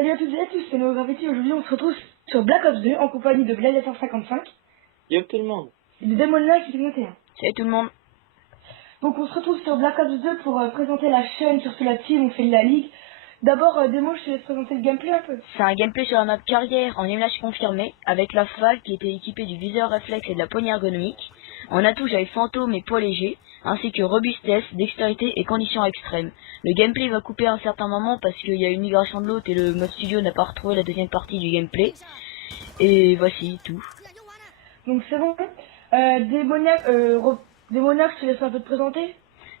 Salut à toutes et à tous, c'est NeoGravity. Aujourd'hui on se retrouve sur Black Ops 2 en compagnie de Gladiator 55 Yo tout le monde. et de Demonia qui 21. Salut tout le monde. Donc on se retrouve sur Black Ops 2 pour présenter la chaîne, surtout la team, on fait de la ligue. D'abord Demo, je te laisse présenter le gameplay un peu. C'est un gameplay sur la map carrière en image confirmée, avec la FAL qui était équipée du viseur réflexe et de la poignée ergonomique. En atout j'avais fantôme et poids léger, ainsi que robustesse, dextérité et conditions extrêmes. Le gameplay va couper à un certain moment parce qu'il y a une migration de l'hôte et le mode studio n'a pas retrouvé la deuxième partie du gameplay. Et voici tout. Donc c'est bon. Demonia, je te laisse un peu te présenter.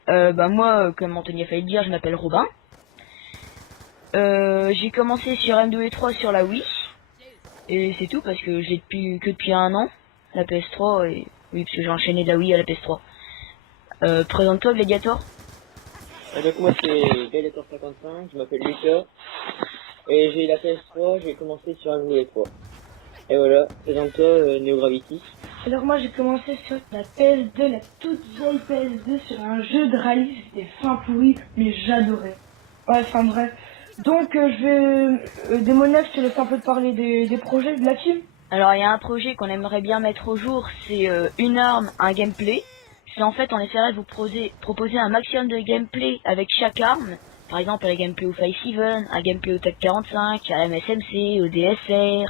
Moi, comme Anthony a failli le dire, je m'appelle Robin. J'ai commencé sur M2E3 sur la Wii. Et c'est tout parce que j'ai depuis un an la PS3 et oui parce que j'ai enchaîné de la Wii à la PS3. Présente-toi Gladiator. Donc moi c'est Gladiator 55, je m'appelle Lucas. Et j'ai la PS3, j'ai commencé sur un MW3. Et voilà, présente-toi NeoGravity. Alors moi j'ai commencé sur la PS2, la toute vieille PS2 sur un jeu de rallye, c'était fin pourri mais j'adorais. Ouais, enfin bref. Donc Demonia, je te laisse un peu te parler des projets de la team. Alors il y a un projet qu'on aimerait bien mettre au jour, c'est une arme, un gameplay. C'est en fait on essaierait de vous proposer un maximum de gameplay avec chaque arme. Par exemple un gameplay au 5-7, un gameplay au TAC 45, à MSMC, au DSR,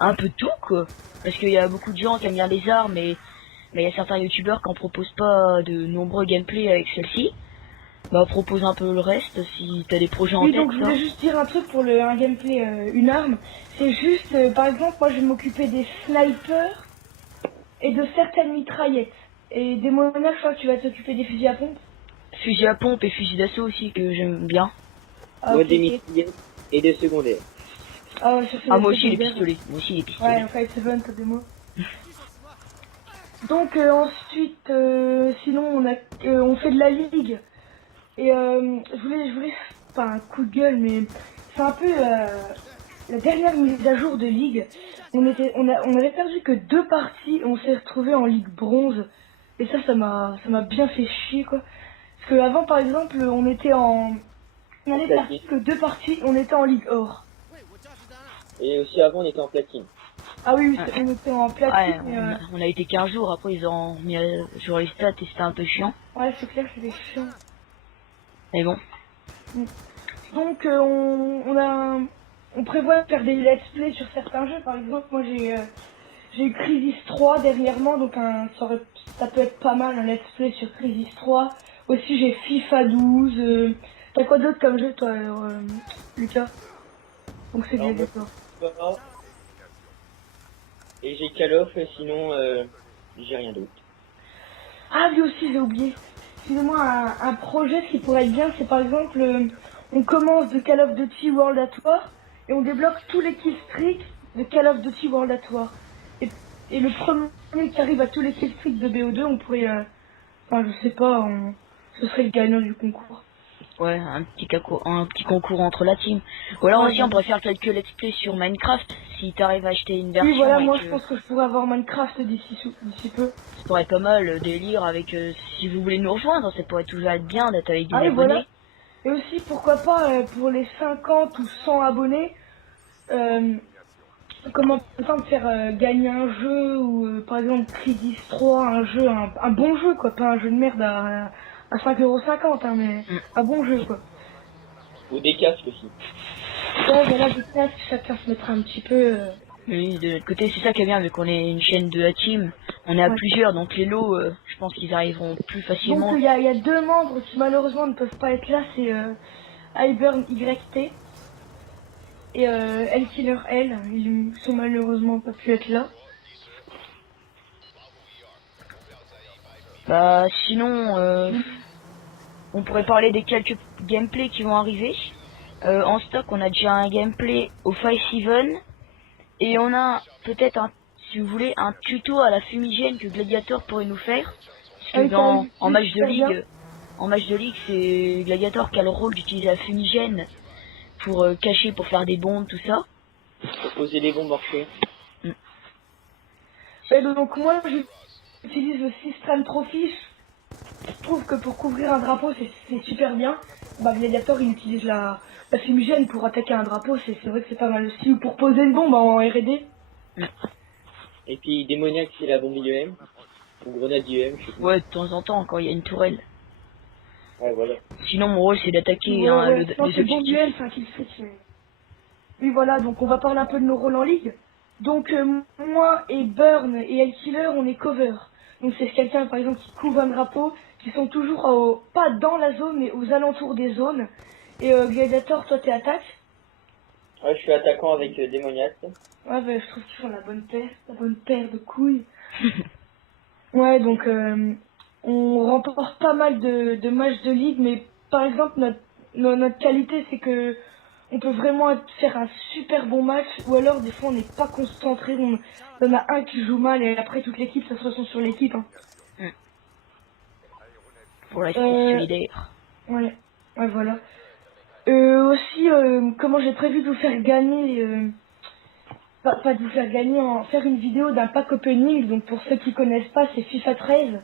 un peu tout quoi. Parce qu'il y a beaucoup de gens qui aiment bien les armes mais il y a certains youtubeurs qui en proposent pas de nombreux gameplays avec celle-ci. Bah propose un peu le reste si t'as des projets en Oui, tête. donc je voulais juste dire un truc pour un gameplay, une arme. C'est juste, par exemple, moi je vais m'occuper des snipers et de certaines mitraillettes. Et Demonia, je crois que tu vas t'occuper des fusils à pompe. Fusil à pompe et fusil d'assaut aussi que j'aime bien. Ah, Moi ok, des ok. mitraillettes et des secondaires. Ah, ouais, surtout Ah les moi aussi les secondaires. pistolets. Moi aussi les pistolets. Ouais, enfin, c'est bon, t'as des mots. Donc ensuite, sinon on fait de la ligue. Et je voulais pas un coup de gueule, mais c'est un peu la dernière mise à jour de ligue. On avait perdu que 2 parties, et on s'est retrouvé en ligue bronze. Et ça m'a bien fait chier quoi. Parce que avant par exemple, on avait perdu que 2 parties, on était en ligue or. Et aussi avant on était en platine. Ah oui, oui, Ouais. on était en Ouais, platine. Mais, on a été 15 jours, après ils ont mis sur les stats et c'était un peu chiant. ouais, c'est clair, c'était chiant. Mais bon. Donc on prévoit de faire des let's play sur certains jeux. Par exemple, moi j'ai eu Crisis 3 dernièrement, donc ça peut être pas mal un let's play sur Crisis 3. Aussi j'ai FIFA 12. T'as quoi d'autre comme jeu toi, Lucas? Donc c'est Alors bien moi d'accord. voilà. Et j'ai Call of, sinon j'ai rien d'autre. Ah oui aussi j'ai oublié. Excusez-moi, un projet qui pourrait être bien, c'est par exemple on commence de Call of Duty World at War et on débloque tous les killstreaks de Call of Duty World at War. Et le premier qui arrive à tous les killstreaks de BO2, on pourrait, enfin je sais pas, ce serait le gagnant du concours. Ouais, un petit concours entre la team. Ou alors Ouais, aussi on voilà. pourrait faire quelques let's play sur Minecraft, si t'arrives à acheter une version Oui voilà, et moi je que pense que je pourrais avoir Minecraft d'ici peu. ça pourrait être pas mal le délire avec si vous voulez nous rejoindre, ça pourrait toujours être bien d'être avec des Ah oui voilà. abonnés. Et aussi pourquoi pas pour les 50 ou 100 abonnés, euh, comment par exemple faire gagner un jeu ou par exemple Crisis 3, un bon jeu quoi, pas un jeu de merde à 5,50 €, hein, mais Mm. un bon jeu quoi. Ou des casques aussi. Ouais voilà, des tasks, chacun se mettra un petit peu. Oui, de notre côté c'est ça qui est bien vu qu'on est une chaîne de la team, on est à Ouais. plusieurs donc les lots je pense qu'ils arriveront plus Donc facilement. il y a 2 membres qui malheureusement ne peuvent pas être là, c'est Iburn YT et L-Killer L, ils sont malheureusement pas pu être là. Bah sinon on pourrait parler des quelques gameplays qui vont arriver. En stock, on a déjà un gameplay au 5-7 et on a peut-être si vous voulez, un tuto à la fumigène que Gladiator pourrait nous faire. Parce Ah que oui, ça a en vu match de super bien. ligue, c'est Gladiator qui a le rôle d'utiliser la fumigène pour cacher, pour faire des bombes, tout ça. Pour poser les bombes marquées. Et donc moi j'utilise le System Trophy. Je trouve que pour couvrir un drapeau c'est super bien. bah, Gladiator il utilise la fumigène pour attaquer un drapeau, c'est vrai que c'est pas mal aussi. Ou pour poser une bombe en R&D. Et puis démoniaque, c'est la bombe IEM. Ou grenade IEM, je sais plus. Ouais, de temps en temps, quand il y a une tourelle. Ouais, voilà. Sinon, mon rôle, c'est d'attaquer Ouais, hein, ouais, non, les c'est bon objectifs. duel, c'est un kill switch. Oui, voilà, donc on va parler un peu de nos rôles en ligue. Donc moi et Burn et Hellkiller, on est cover. Donc c'est quelqu'un par exemple qui couvre un drapeau, qui sont toujours pas dans la zone mais aux alentours des zones. Et Gladiator, toi t'es attaque. Ouais, je suis attaquant avec démoniaque. Ouais, bah, je trouve qu'ils font la bonne paire de couilles. Ouais, donc on remporte pas mal de matchs de ligue, mais par exemple notre qualité c'est que on peut vraiment faire un super bon match, ou alors des fois on n'est pas concentré, on a un qui joue mal et après toute l'équipe ça se ressent sur l'équipe. Hein. Pour rester Euh, solidaire. ouais, ouais voilà. Aussi, comment j'ai prévu de vous faire gagner, pas de vous faire gagner, faire une vidéo d'un pack opening, donc pour ceux qui connaissent pas c'est FIFA 13,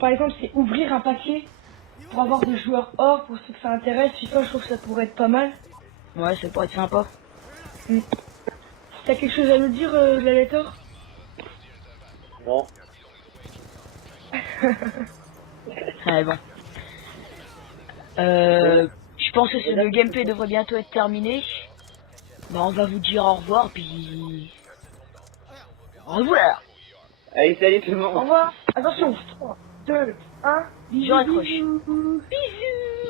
par exemple c'est ouvrir un paquet pour avoir des joueurs or, pour ceux que ça intéresse. FIFA je trouve que ça pourrait être pas mal. Ouais, ça pourrait être sympa. Mm. T'as quelque chose à nous dire, Gladiator? Non. Ouais, bon. Je pense que le gameplay devrait bientôt être terminé. Bah, on va vous dire au revoir, puis... Au revoir. Allez, salut tout le Au monde. revoir. Attention. 3, 2, 1. Je Bisous, raccroche. bisous. Bisous.